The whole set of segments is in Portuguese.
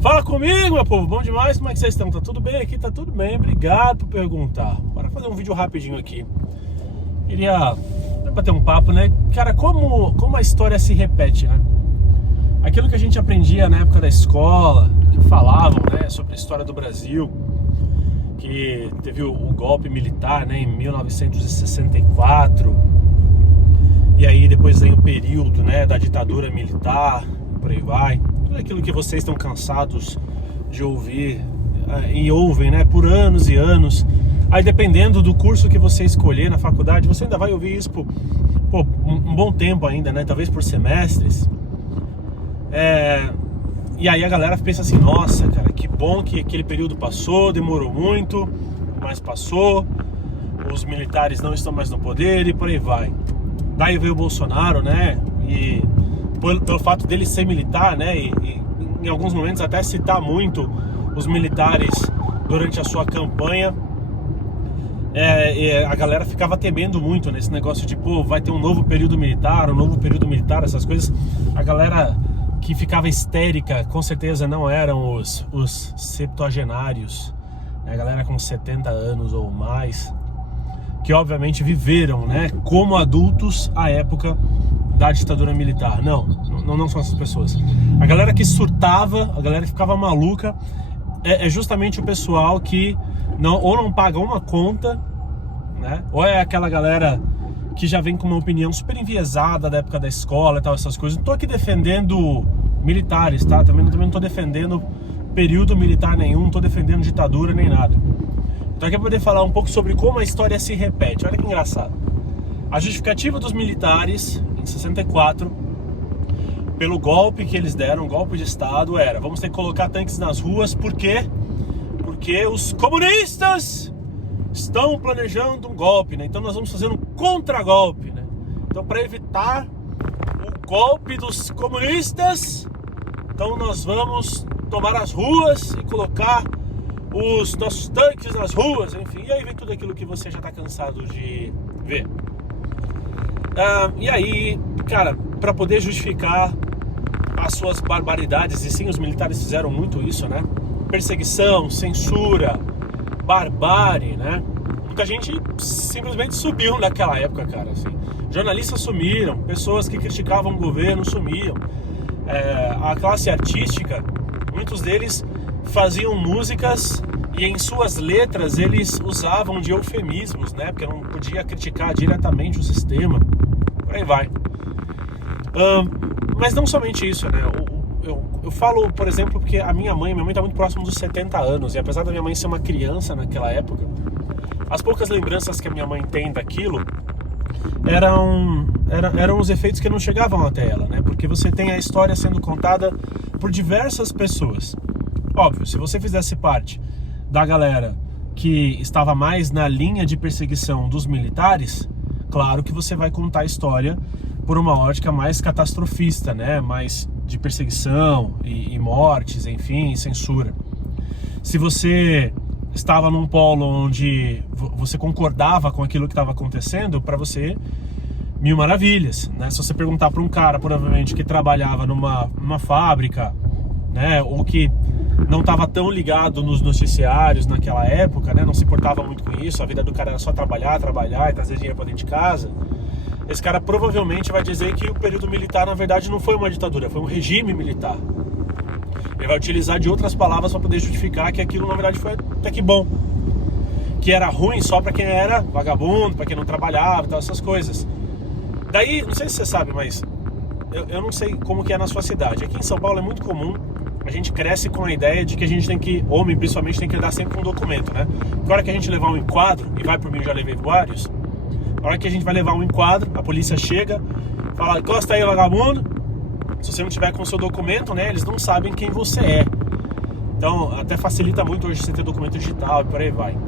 Fala comigo, meu povo, bom demais, como é que vocês estão? Tá tudo bem aqui? Tá tudo bem, obrigado por perguntar. Bora fazer um vídeo rapidinho aqui. Queria bater um papo, né? Cara, como a história se repete, né? Aquilo que a gente aprendia na época da escola, que falavam, né, sobre a história do Brasil, que teve o golpe militar, né, em 1964, e aí depois vem o período, né, da ditadura militar, por aí vai. Tudo aquilo que vocês estão cansados de ouvir e ouvem, né, por anos e anos. Aí dependendo do curso que você escolher na faculdade, você ainda vai ouvir isso por um bom tempo ainda, né, talvez por semestres. E aí a galera pensa assim, nossa, cara, que bom que aquele período passou, demorou muito, mas passou, os militares não estão mais no poder e por aí vai. Daí veio o Bolsonaro, né, e pelo fato dele ser militar, né, e em alguns momentos até citar muito os militares durante a sua campanha, a galera ficava temendo muito nesse negócio de, vai ter um novo período militar, essas coisas. A galera que ficava histérica, com certeza não eram os septuagenários, né, a galera com 70 anos ou mais, que obviamente viveram, né, como adultos a época da ditadura militar. Não são essas pessoas. A galera que surtava, a galera que ficava maluca, é justamente o pessoal que ou não paga uma conta, né, ou é aquela galera que já vem com uma opinião super enviesada da época da escola e tal, essas coisas. Não tô aqui defendendo militares, tá? Também não tô defendendo período militar nenhum, não tô defendendo ditadura nem nada. Então aqui eu vou poder falar um pouco sobre como a história se repete. Olha que engraçado. A justificativa dos militares, em 64, pelo golpe que eles deram, um golpe de Estado, era: vamos ter que colocar tanques nas ruas, por quê? Porque os comunistas estão planejando um golpe, né? Então nós vamos fazer um contragolpe, né? Então, para evitar o golpe dos comunistas, então nós vamos tomar as ruas e colocar os nossos tanques nas ruas, enfim. E aí vem tudo aquilo que você já está cansado de ver. E aí, cara, para poder justificar as suas barbaridades, e sim, os militares fizeram muito isso, né? Perseguição, censura, barbárie, né? Muita gente simplesmente subiu naquela época, cara, assim. Jornalistas sumiram, pessoas que criticavam o governo sumiam. A classe artística, muitos deles faziam músicas e em suas letras eles usavam de eufemismos, né? Porque não podia criticar diretamente o sistema, por aí vai. Mas não somente isso, né? Eu falo, por exemplo, porque a minha mãe está muito próxima dos 70 anos, e apesar da minha mãe ser uma criança naquela época, as poucas lembranças que a minha mãe tem daquilo eram os efeitos que não chegavam até ela, né? Porque você tem a história sendo contada por diversas pessoas. Óbvio, se você fizesse parte da galera que estava mais na linha de perseguição dos militares, claro que você vai contar a história por uma ótica mais catastrofista, né? Mais de perseguição e mortes, enfim, censura. Se você estava num polo onde você concordava com aquilo que estava acontecendo, para você, mil maravilhas, né? Se você perguntar para um cara, provavelmente, que trabalhava numa fábrica, né, ou que não estava tão ligado nos noticiários naquela época, né, não se importava muito com isso, a vida do cara era só trabalhar e trazer dinheiro para dentro de casa, esse cara provavelmente vai dizer que o período militar, na verdade, não foi uma ditadura, foi um regime militar. Ele vai utilizar de outras palavras para poder justificar que aquilo, na verdade, foi até que bom. Que era ruim só para quem era vagabundo, para quem não trabalhava e tal, essas coisas. Daí, não sei se você sabe, mas eu não sei como que é na sua cidade. Aqui em São Paulo é muito comum, a gente cresce com a ideia de que a gente tem que, homem principalmente, tem que lidar sempre com um documento, né? Na hora que a gente levar um enquadro, e vai por mim, eu já levei vários, na hora que a gente vai levar um enquadro, a polícia chega, fala: encosta aí, vagabundo. Se você não tiver com o seu documento, né, eles não sabem quem você é. Então, até facilita muito hoje você ter documento digital e por aí vai.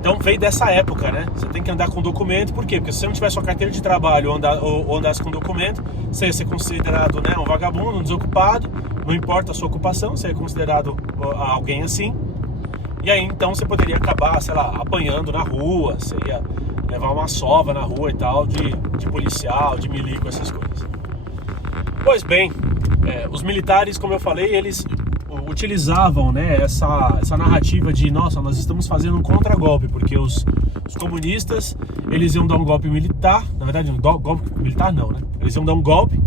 Então, veio dessa época, né? Você tem que andar com documento, por quê? Porque se você não tiver sua carteira de trabalho ou andasse com documento, você ia ser considerado, né, um vagabundo, um desocupado, não importa a sua ocupação, você é considerado alguém assim. E aí, então, você poderia acabar, sei lá, apanhando na rua, você ia levar uma sova na rua e tal, de policial, de milico, essas coisas. Pois bem, os militares, como eu falei, utilizavam, né, essa narrativa de, nossa, nós estamos fazendo um contragolpe, porque os comunistas, eles iam dar um golpe militar, na verdade, um golpe militar não, né? Eles iam dar um golpe,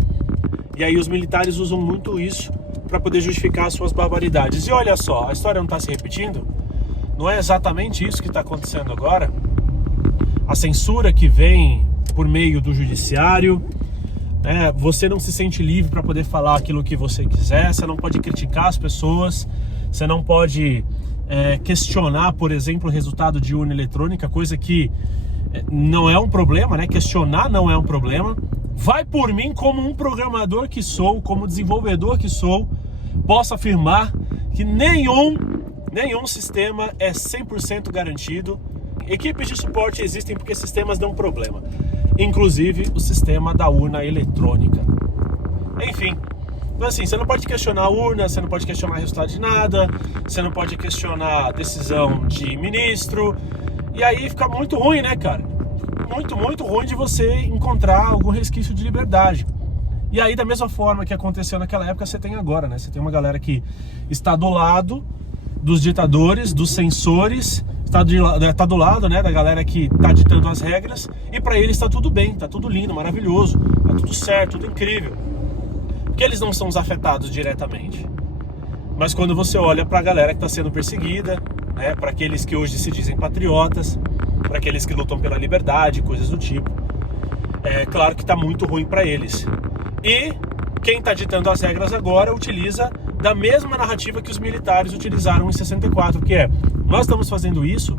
e aí os militares usam muito isso para poder justificar as suas barbaridades. E olha só, a história não está se repetindo? Não é exatamente isso que está acontecendo agora? A censura que vem por meio do judiciário, né? Você não se sente livre para poder falar aquilo que você quiser, você não pode criticar as pessoas, você não pode questionar, por exemplo, o resultado de urna eletrônica, coisa que não é um problema, né? Questionar não é um problema. Vai por mim, como um programador que sou, como desenvolvedor que sou, posso afirmar que nenhum sistema é 100% garantido. Equipes de suporte existem porque sistemas dão problema, inclusive o sistema da urna eletrônica. Enfim, então assim, você não pode questionar a urna, você não pode questionar o resultado de nada, você não pode questionar a decisão de ministro, e aí fica muito ruim, né, cara? Muito ruim de você encontrar algum resquício de liberdade. E aí, da mesma forma que aconteceu naquela época, você tem agora, né? Você tem uma galera que está do lado dos ditadores, dos censores, está do lado, né, da galera que está ditando as regras, e para eles está tudo bem, está tudo lindo, maravilhoso, está tudo certo, tudo incrível. Porque eles não são os afetados diretamente. Mas quando você olha para a galera que está sendo perseguida, né, para aqueles que hoje se dizem patriotas, para aqueles que lutam pela liberdade, coisas do tipo, é claro que está muito ruim para eles. E quem está ditando as regras agora utiliza da mesma narrativa que os militares utilizaram em 64, que é: nós estamos fazendo isso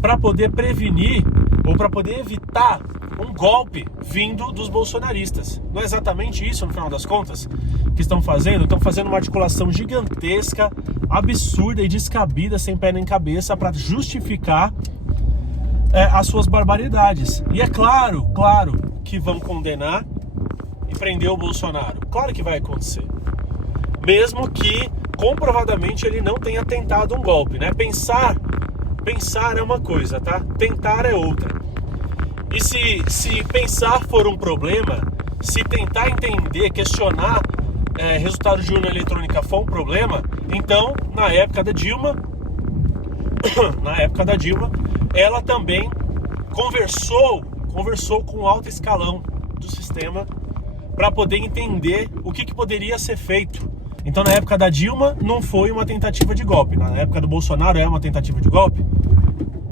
para poder prevenir ou para poder evitar um golpe vindo dos bolsonaristas. Não é exatamente isso, no final das contas, que estão fazendo? Estão fazendo uma articulação gigantesca, absurda e descabida, sem pé nem cabeça, para justificar as suas barbaridades. E é claro que vão condenar e prender o Bolsonaro. Claro que vai acontecer. Mesmo que comprovadamente ele não tenha tentado um golpe, né? Pensar é uma coisa, tá? Tentar é outra. E se pensar for um problema, se tentar entender, questionar resultado de urna eletrônica for um problema, então, na época da Dilma, ela também conversou com o alto escalão do sistema para poder entender o que poderia ser feito. Então, na época da Dilma, não foi uma tentativa de golpe. Na época do Bolsonaro, é uma tentativa de golpe,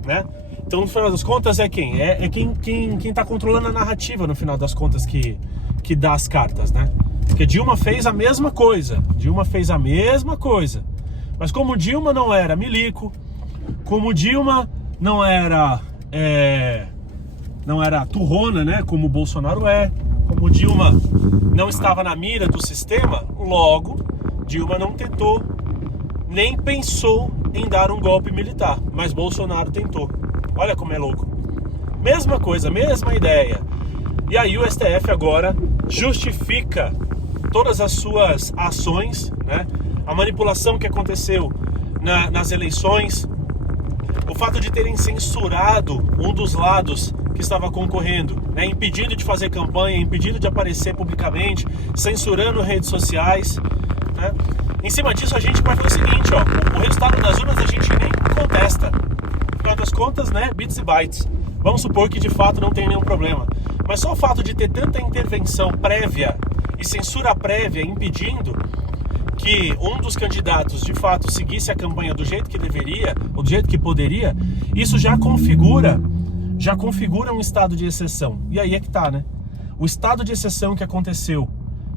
né? Então, no final das contas, é quem? É quem tá controlando a narrativa, no final das contas, que dá as cartas, né? Porque Dilma fez a mesma coisa. Mas como Dilma não era milico, como Dilma não era turrona, né? Como o Bolsonaro é, como Dilma não estava na mira do sistema, logo, Dilma não tentou, nem pensou em dar um golpe militar, mas Bolsonaro tentou. Olha como é louco. Mesma coisa, mesma ideia. E aí o STF agora justifica todas as suas ações, né? A manipulação que aconteceu nas eleições, o fato de terem censurado um dos lados que estava concorrendo, né? Impedindo de fazer campanha, impedindo de aparecer publicamente, censurando redes sociais, né? Em cima disso, a gente vai fazer o seguinte, ó, o resultado das urnas a gente nem contesta. No final das contas, né, bits e bytes. Vamos supor que de fato não tem nenhum problema. Mas só o fato de ter tanta intervenção prévia e censura prévia impedindo que um dos candidatos de fato seguisse a campanha do jeito que deveria, ou do jeito que poderia, isso já configura um estado de exceção. E aí é que tá, né? O estado de exceção que aconteceu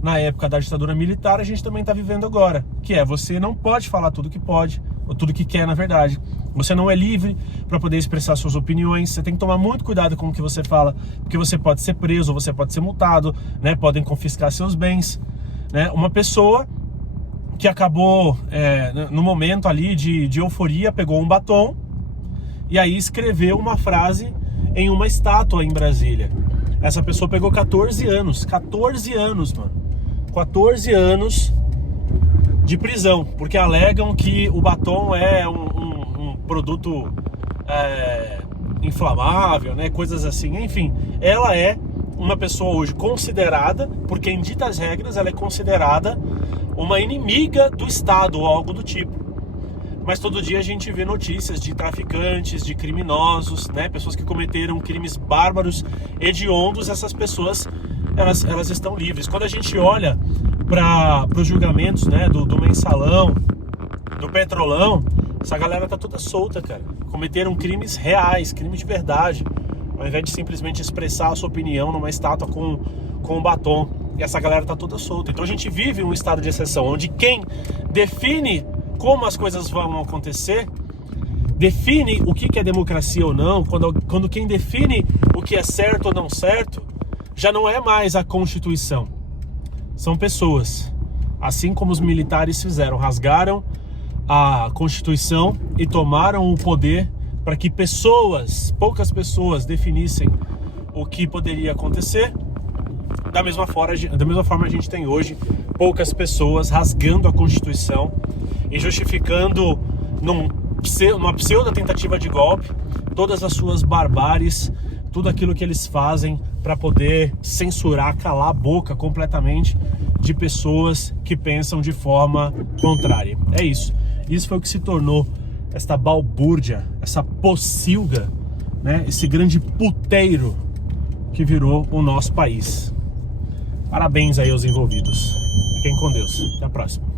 na época da ditadura militar, a gente também está vivendo agora, que é: você não pode falar tudo que pode, ou tudo que quer, na verdade. Você não é livre para poder expressar suas opiniões, você tem que tomar muito cuidado com o que você fala, porque você pode ser preso, ou você pode ser multado, né? Podem confiscar seus bens, né? Uma pessoa que acabou, no momento ali de euforia, pegou um batom e aí escreveu uma frase em uma estátua em Brasília. Essa pessoa pegou 14 anos, mano. 14 anos de prisão, porque alegam que o batom é um produto inflamável, né? Coisas assim. Enfim, ela é uma pessoa hoje considerada, por quem dita as regras, ela é considerada uma inimiga do Estado ou algo do tipo. Mas todo dia a gente vê notícias de traficantes, de criminosos, né? Pessoas que cometeram crimes bárbaros, hediondos. Essas pessoas, elas estão livres. Quando a gente olha para os julgamentos, né, do Mensalão, do Petrolão, essa galera tá toda solta, cara. Cometeram crimes reais, crimes de verdade, ao invés de simplesmente expressar a sua opinião numa estátua com um batom. E essa galera tá toda solta. Então a gente vive um estado de exceção, onde quem define como as coisas vão acontecer, define o que é democracia ou não, quando quem define o que é certo ou não certo, já não é mais a Constituição. São pessoas. Assim como os militares fizeram, rasgaram a Constituição e tomaram o poder para que poucas pessoas definissem o que poderia acontecer. Da mesma forma a gente tem hoje poucas pessoas rasgando a Constituição e justificando numa pseudo tentativa de golpe todas as suas barbáries, tudo aquilo que eles fazem para poder censurar, calar a boca completamente de pessoas que pensam de forma contrária. É isso. Isso foi o que se tornou esta balbúrdia, essa pocilga, né? Esse grande puteiro que virou o nosso país. Parabéns aí aos envolvidos. Fiquem com Deus. Até a próxima.